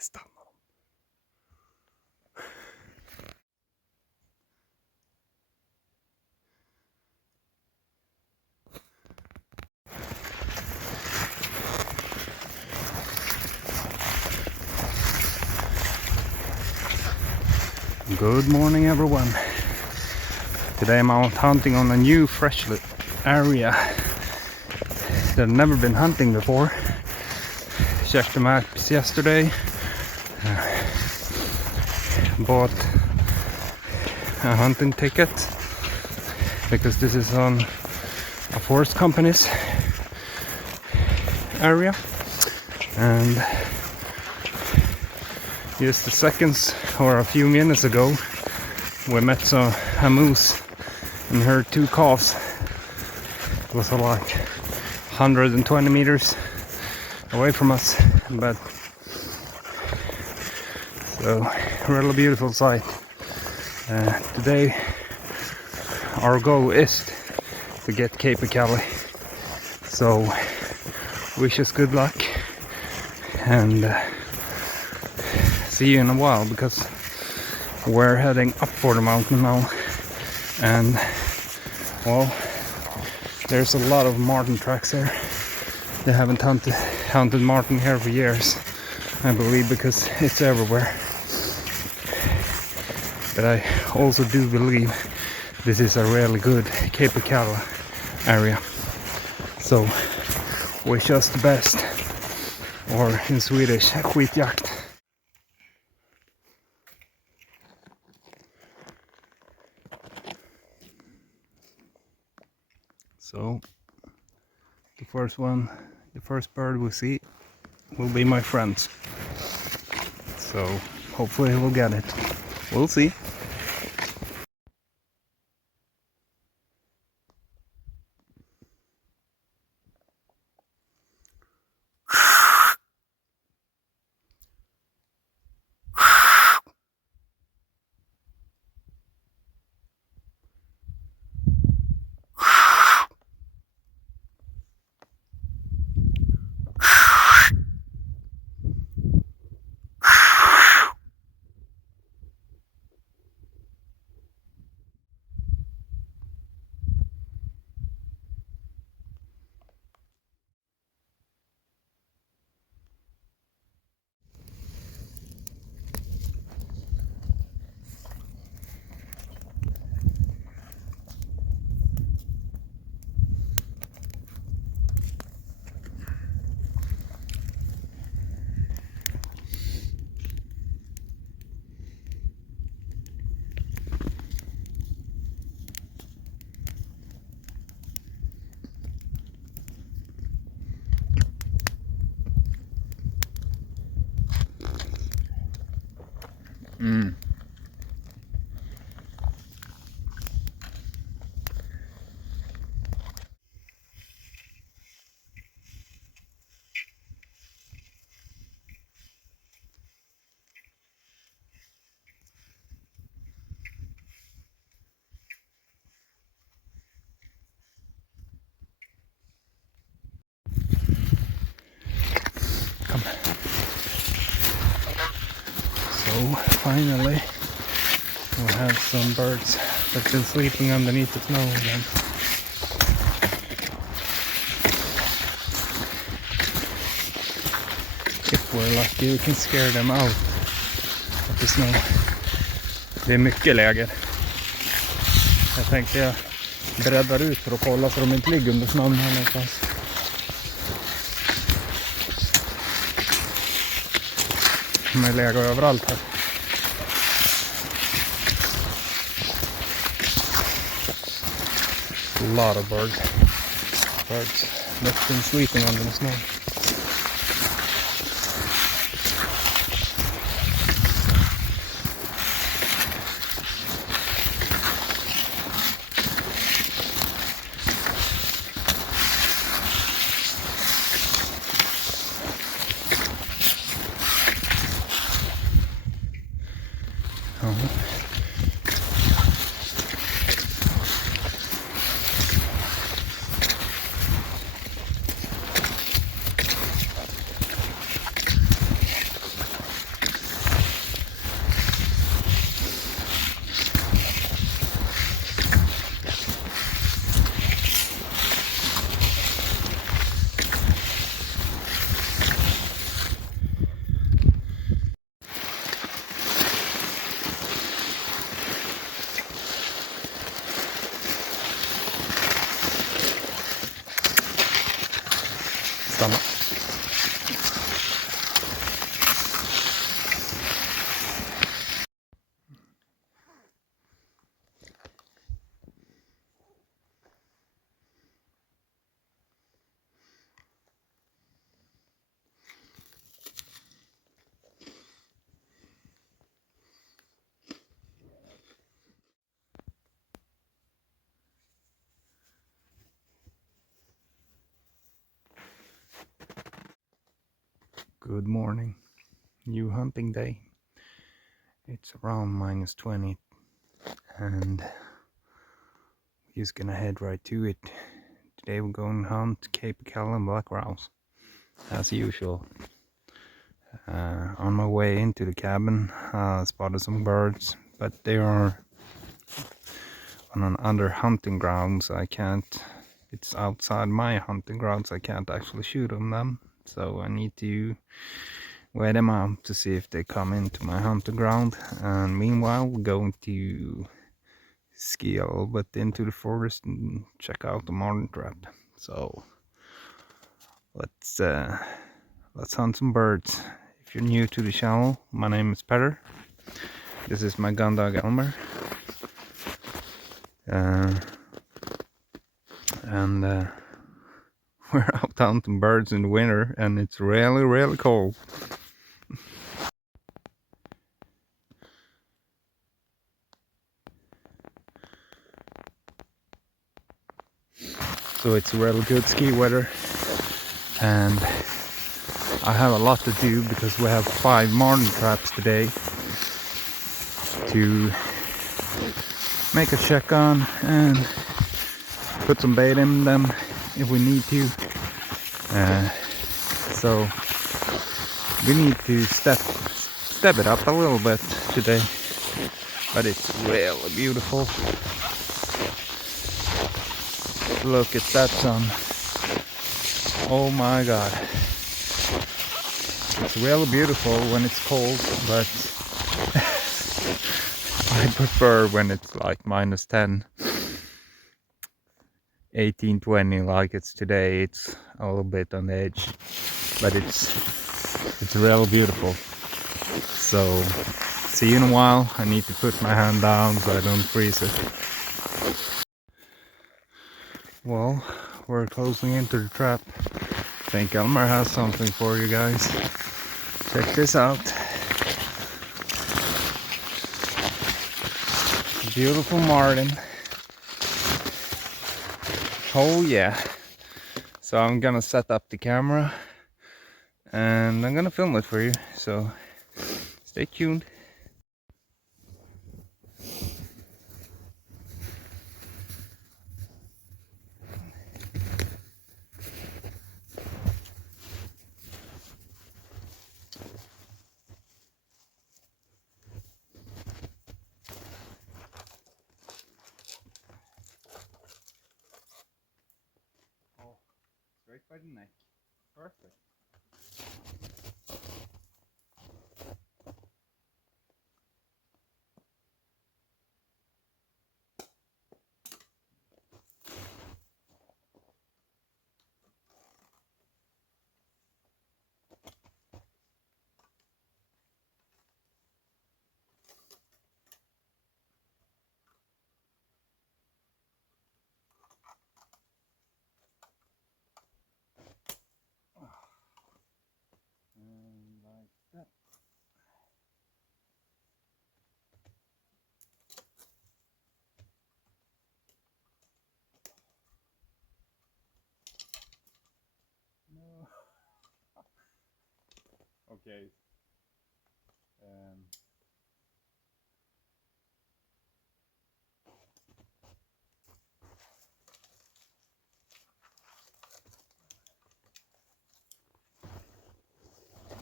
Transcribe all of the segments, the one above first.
stannar de. Good morning everyone. Today I'm out hunting on a new freshly area that I've never been hunting before. Checked the maps yesterday. Bought a hunting ticket because this is on a forest company's area, and just the seconds or a few minutes ago we met a moose and her two calves. It was like 120 meters away from us, but so really beautiful sight. Today our goal is to get Cape Cali, so wish us good luck and see you in a while, because we're heading up for the mountain now, and well, there's a lot of marten tracks here. They haven't hunted marten here for years, I believe, because it's everywhere. But I also do believe this is a really good Cape Cali area, so wish us the best, or in Swedish, skitjakt. So the first bird we see will be my friends. So hopefully we'll get it. We'll see. So finally we'll have some birds that's been sleeping underneath the snow again. If we're lucky we can scare them out of the snow. Det är mycket läger. Jag tänkte jag breddar ut för att kolla så de inte ligger under snön här någonstans. De är läger överallt här. A lot of birds that's been sleeping under the snow. stomach. Good morning. New hunting day. It's around -20 and we're just gonna head right to it. Today we're going to hunt Cape Callan black grouse as usual. On my way into the cabin, spotted some birds, but they are on an under hunting grounds. It's outside my hunting grounds. I can't actually shoot on them, so I need to weigh them out to see if they come into my hunting ground. And meanwhile, we're going to ski a little bit into the forest and check out the marten trap. So let's hunt some birds. If you're new to the channel, my name is Petter. This is my gundog Elmer. And we're out hunting birds in the winter, and it's really cold. So it's really good ski weather, and I have a lot to do because we have 5 marten traps today to make a check on and put some bait in them if we need to. So we need to step it up a little bit today, but it's really beautiful. Look at that sun. Oh my god. It's really beautiful when it's cold, but I prefer when it's like -10, 18, 20 like it's today. It's a little bit on the edge, but it's really beautiful. So see you in a while. I need to put my hand down so I don't freeze it. Well, we're closing into the trap. I think Elmer has something for you guys. Check this out. Beautiful marten. Oh yeah. So I'm gonna set up the camera and I'm gonna film it for you. So stay tuned. Right by the neck. Perfect. And like that. No. Okay.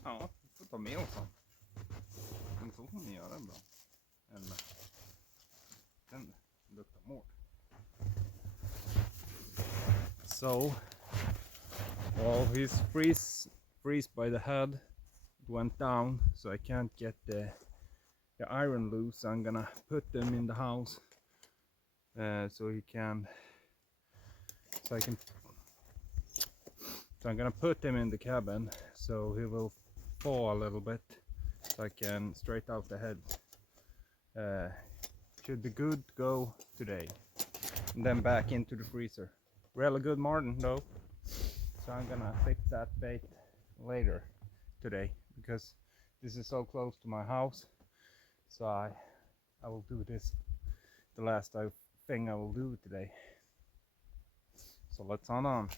Ja, du får ta med oss den. Men så får ni göra den bra. Eller den luktar mål. So, well, he's freeze by the head. It went down, so I can't get the iron loose. I'm gonna put them in the house so I can So I'm gonna put him in the cabin so he will fall a little bit so I can straight out the head. Should be good to go today. And then back into the freezer. Really good marten though. So I'm gonna fix that bait later today because this is so close to my house. So I will do this the last thing I will do today. So let's on.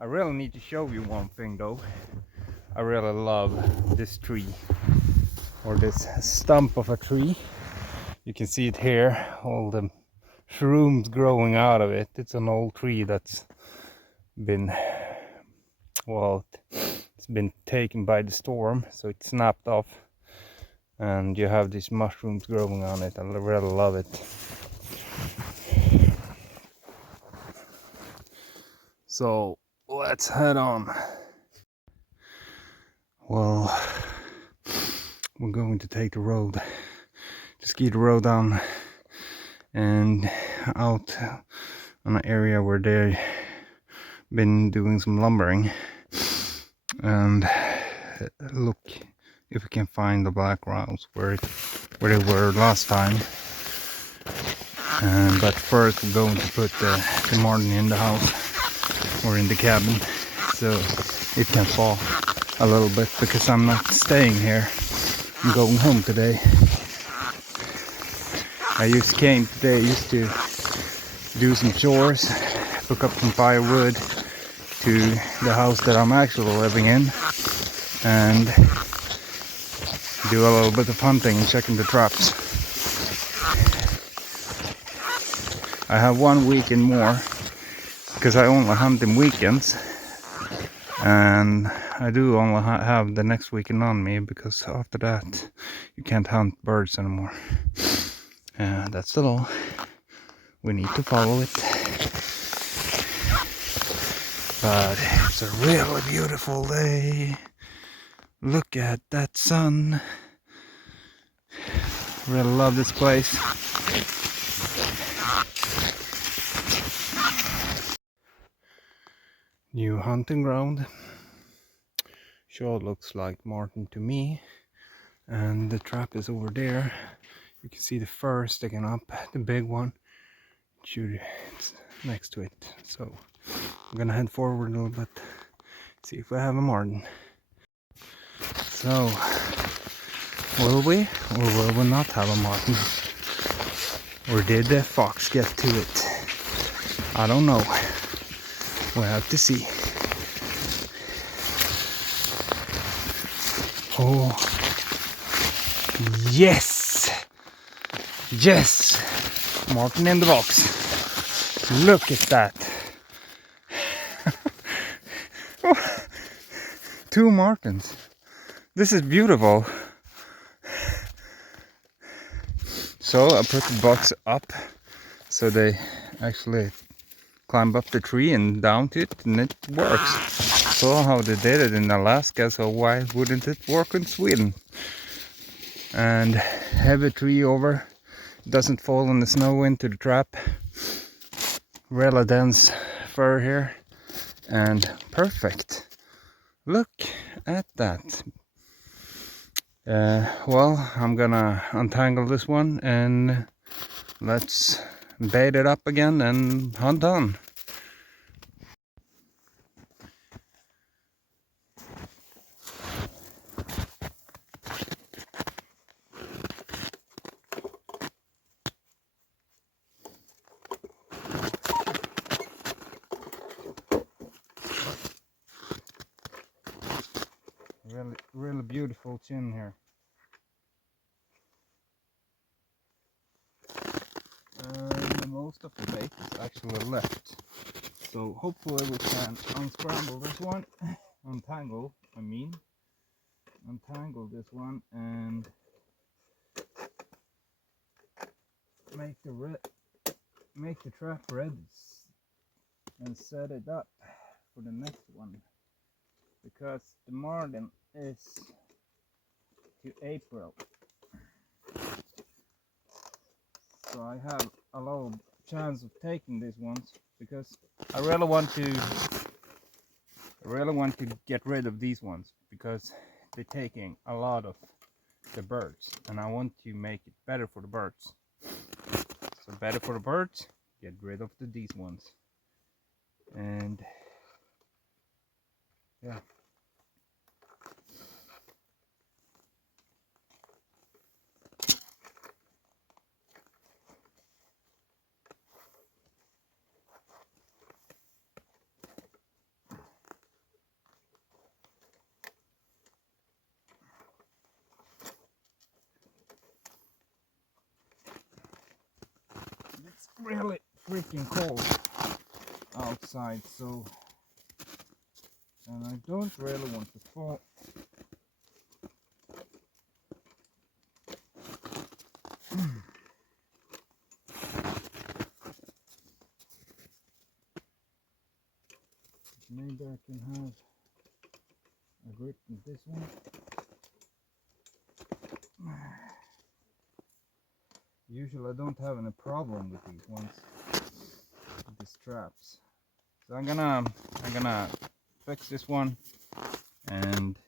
I really need to show you one thing though. I really love this tree, or this stump of a tree. You can see it here, all the shrooms growing out of it. It's an old tree that's been, well, it's been taken by the storm, so it snapped off. And you have these mushrooms growing on it. I really love it. So let's head on. Well, we're going to take the road, just ski the road down and out on an area where they've been doing some lumbering, and look if we can find the black routes where they were last time. But first we're going to put the marten in the house or in the cabin so it can fall a little bit, because I'm not staying here. I'm going home today. I just came today just to do some chores, hook up some firewood to the house that I'm actually living in, and do a little bit of hunting and checking the traps. I have 1 weekend more because I only hunt in weekends, and I do only have the next weekend on me because after that you can't hunt birds anymore. That's the law. We need to follow it. But it's a really beautiful day. Look at that sun. Really love this place. New hunting ground. Sure looks like marten to me. And the trap is over there. You can see the fur sticking up, the big one. It's next to it. So I'm gonna head forward a little bit, see if we have a marten. So will we, or will we not have a marten? Or did the fox get to it? I don't know. We'll have to see. Oh, yes! Yes! Marten in the box. Look at that. 2 martens. This is beautiful. So I put the box up so they actually climb up the tree and down to it, and it works. Saw how they did it in Alaska, so why wouldn't it work in Sweden? And have a tree over, doesn't fall in the snow into the trap. Really dense fur here, and perfect. Look at that. Well, I'm gonna untangle this one and let's bait it up again and hunt on. Really beautiful chin here. And most of the bait is actually left. So hopefully we can unscramble this one, untangle this one, and make the trap ready and set it up for the next one, because the marten is to April, so I have a lot of chance of taking these ones, because I really want to I really want to get rid of these ones because they're taking a lot of the birds, and I want to make it better for the birds. So better for the birds, get rid of these ones. And yeah. It's really freaking cold outside, so, and I don't really want to fall. Maybe I can have a grip in this one. Usually I don't have any problem with these ones, with these straps. So I'm gonna fix this one and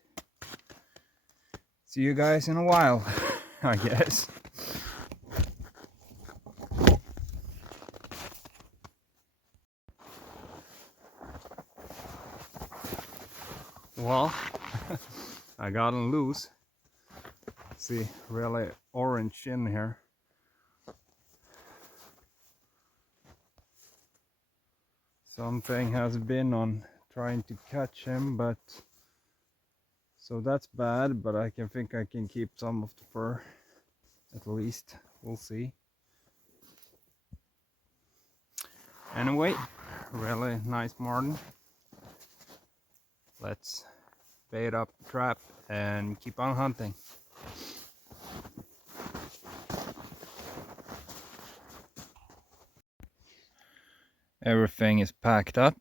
see you guys in a while, I guess. Well, I got them loose. See, really orange in here. Something has been on trying to catch him, but so that's bad, but I think I can keep some of the fur, at least. We'll see. Anyway, really nice marten. Let's bait up the trap and keep on hunting. Everything is packed up.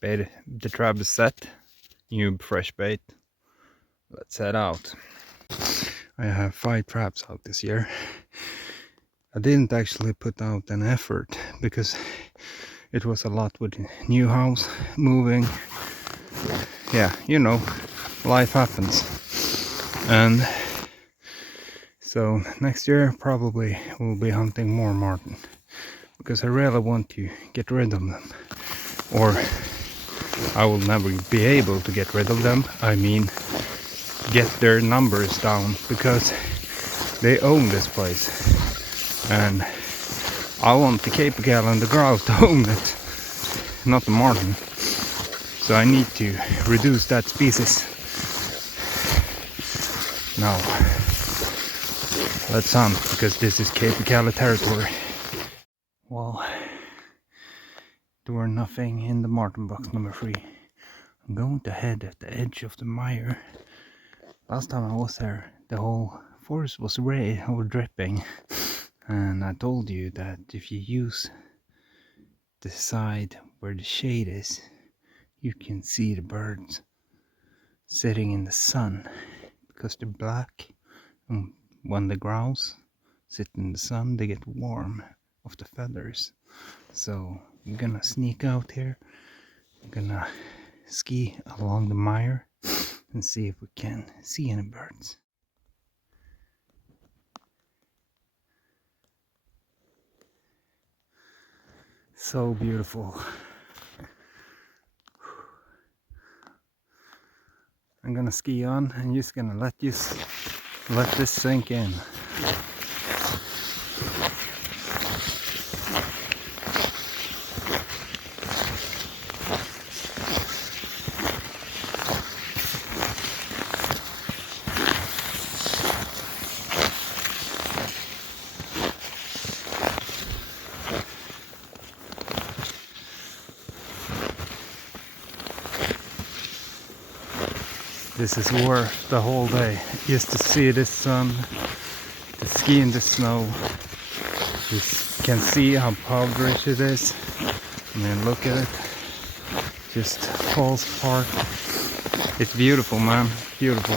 Bait, the trap is set. New fresh bait. Let's head out. I have 5 traps out this year. I didn't actually put out an effort because it was a lot with the new house, moving. Yeah, you know, life happens. And so next year probably we'll be hunting more marten because I really want to get rid of them, or I will never be able to get rid of them. I mean, get their numbers down, because they own this place and I want the capercaillie and the grouse to own it, not the marten. So I need to reduce that species. Now let's hunt, because this is capercaillie territory. Well, there were nothing in the marten box number 3. I'm going to head at the edge of the mire. Last time I was there, the whole forest was red or dripping, and I told you that if you use the side where the shade is, you can see the birds sitting in the sun, because they're black, and when the grouse sit in the sun they get warm of the feathers. So I'm gonna sneak out here, I'm gonna ski along the mire and see if we can see any birds. So beautiful. I'm gonna ski on and just gonna let this sink in. This is worth the whole day, just to see this sun, to ski in the snow. You can see how powderish it is. I mean, look at it, just falls apart. It's beautiful, man, beautiful.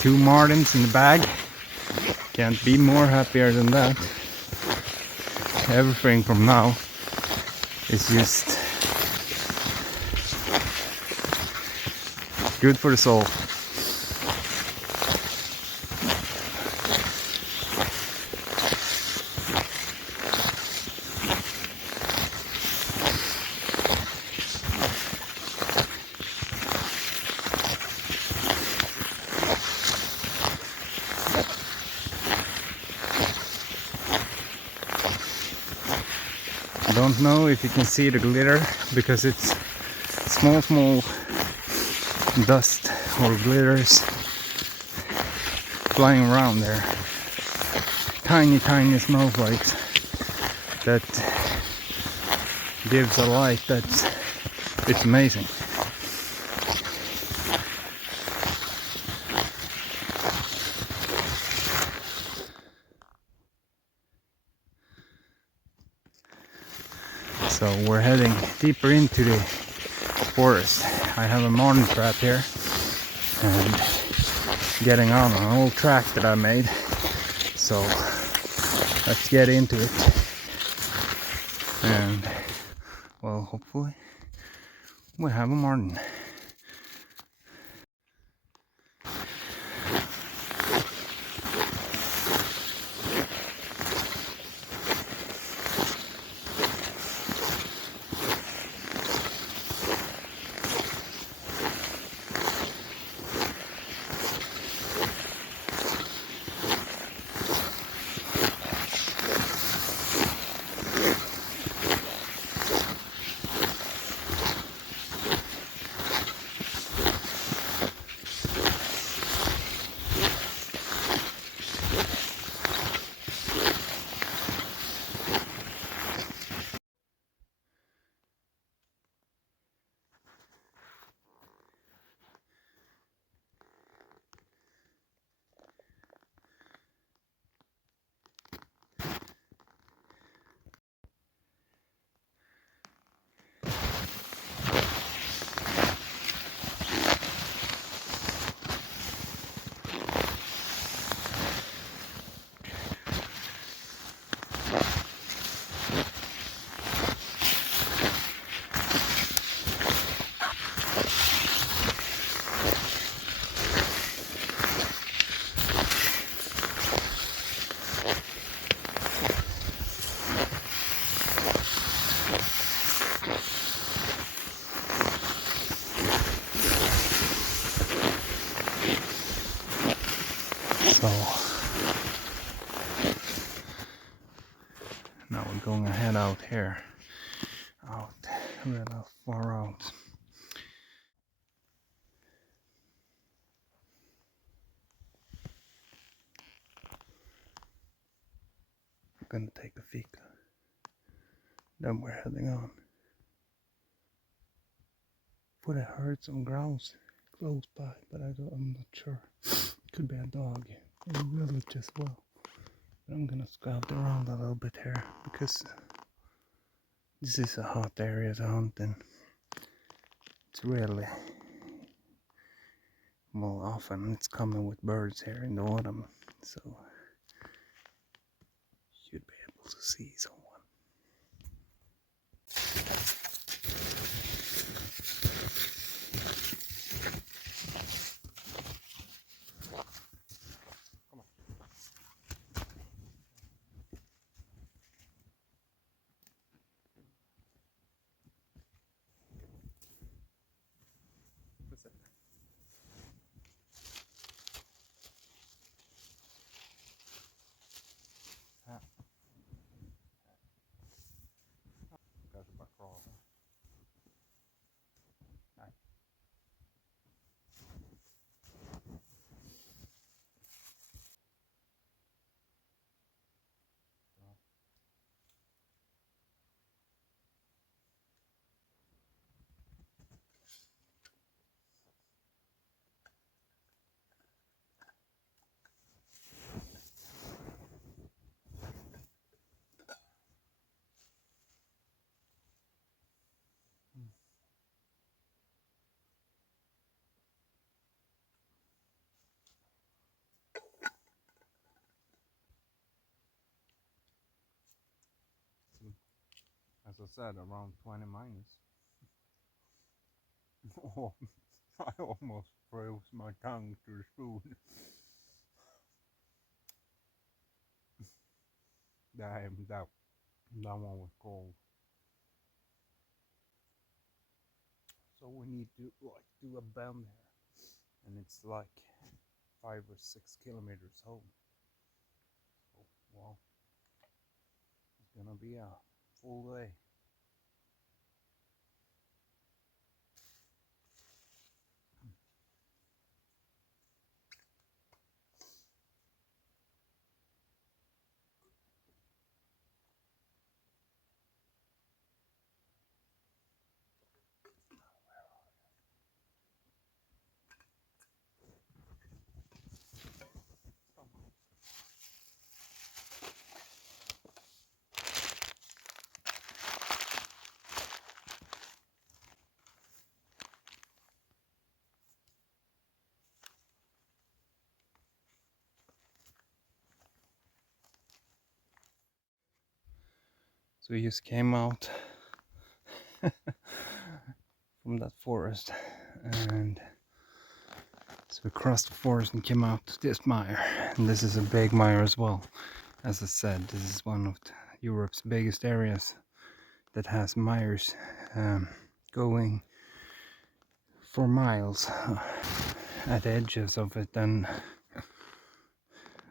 2 martens in the bag, can't be more happier than that. everything from now is just good for the soul. I don't know if you can see the glitter because it's small dust or glitters flying around there. Tiny snowflakes that gives a light it's amazing. So we're heading deeper into the forest. I have a marten trap here and getting on an old track that I made. So let's get into it. And well, hopefully we'll have a marten. So now we're going to head out here, really far out. I'm gonna take a fika, then we're heading on. Thought I heard some growls close by, but I'm not sure. Could be a dog in the village as well. But I'm gonna scout around a little bit here because this is a hot area to hunt in. It's really, well, often it's common with birds here in the autumn, so you'd be able to see someone. Kanske bara kvar. I said, around 20 minus. Oh, I almost froze my tongue to the spoon. Damn, that one was cold. So we need to like do a bend here, and it's like 5 or 6 kilometers home. So, well, it's gonna be a full day. So we just came out from that forest, and so we crossed the forest and came out to this mire, and this is a big mire as well. As I said, this is one of Europe's biggest areas that has mires going for miles at the edges of it, and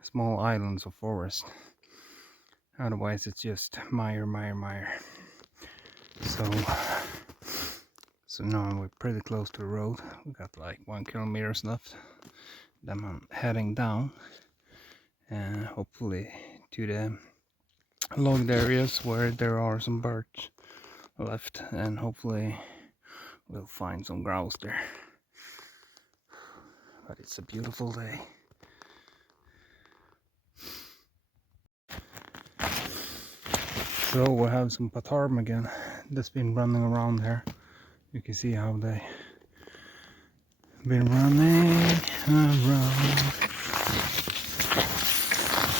small islands of forest. Otherwise it's just mire. So now we're pretty close to the road. We got like 1 kilometer left. Then I'm heading down, and hopefully to the logged areas where there are some birds left, and hopefully we'll find some grouse there. But it's a beautiful day. So we have some ptarmigan that's been running around here. You can see how they been running around,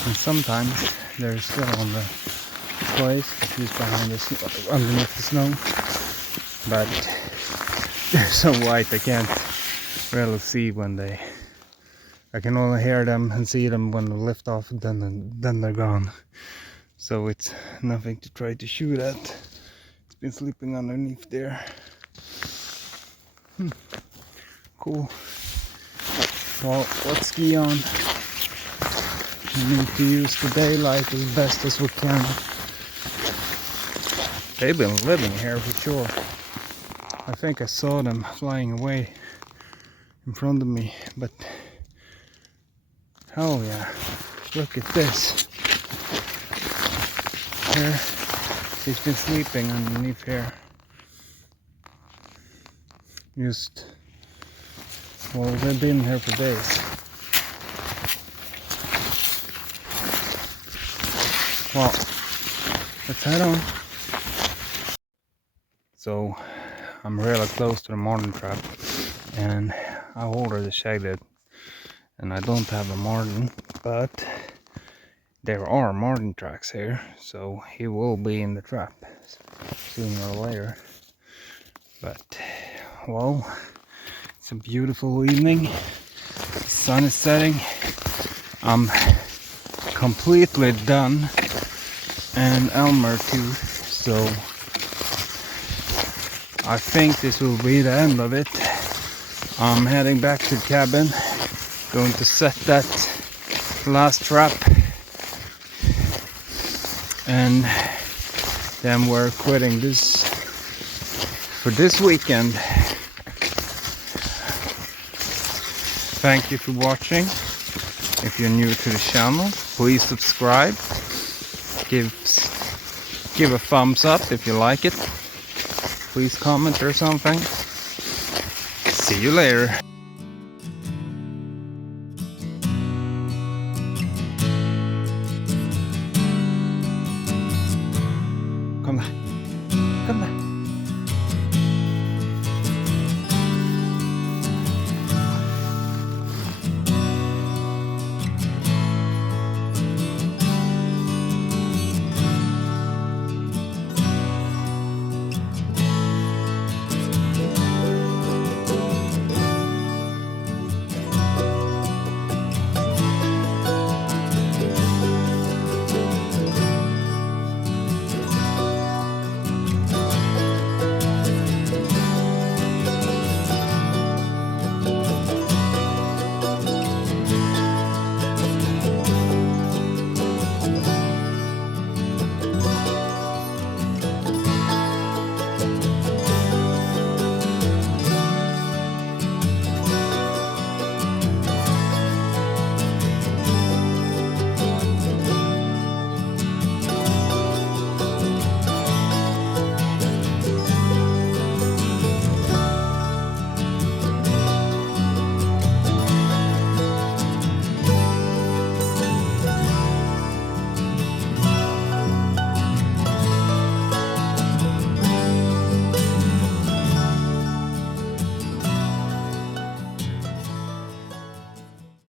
and sometimes they're still on the place, just behind the underneath the snow, but they're so white I can't really see when I can only hear them and see them when they lift off, and then they're gone. So it's nothing to try to shoot at. It's been sleeping underneath there. Cool. Well, let's ski on. We need to use the daylight as best as we can. They've been living here for sure. I think I saw them flying away in front of me, but hell yeah, look at this. Here, she's been sleeping underneath here. Well, they've been here for days. Well, let's head on. So, I'm really close to the marten trap, and I already shagged it, and I don't have a marten, but there are marten tracks here, so he will be in the trap sooner or later. But, well, it's a beautiful evening. The sun is setting. I'm completely done, and Elmer too, so I think this will be the end of it. I'm heading back to the cabin, going to set that last trap, and then we're quitting this for this weekend. Thank you for watching. If you're new to the channel, please subscribe. Give a thumbs up if you like it. Please comment or something. See you later.